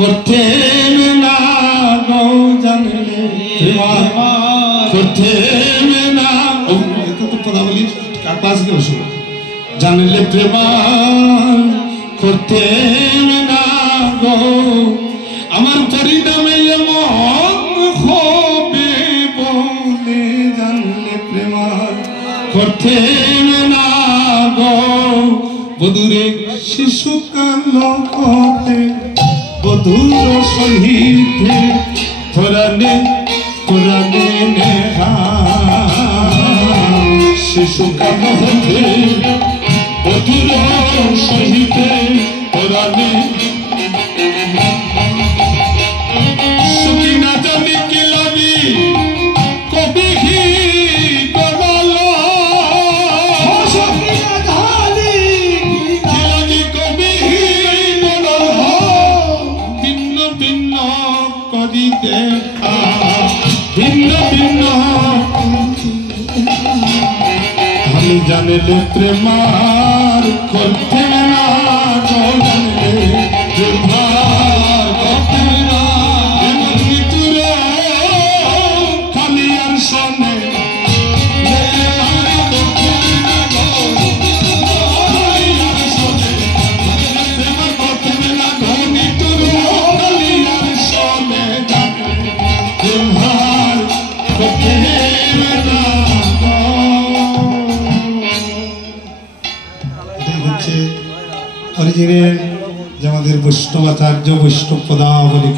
করতে না গো জানলে করতে না এটা তো কথা বলি ক্লাস করে শুনো জানলে প্রেম করতে না গো আমার পরিণামে এমন হবে বলে জানলে প্রেম করতে না গো বধুরে শিশুকাল হতে বধুর সহিতে পুরাণে পুরাণে নেহা শিশুকাল হতে বধুর সহিতে পুরাণে সুখী না জানি কি লাগি কবি হি করল সুখী না জানি কি লাগি কবি হি করল ভিন্ন ভিন্ন করি দেখা ভিন্ন ভিন্ন আমি জানলে প্রেমার করতে না জানলে প্রেমার করতে না এমন ভিতরে খালি আর শোনে অরিজিনাল যে আমাদের বৈষ্ণবাচার্য বৈষ্ণব পদাবলী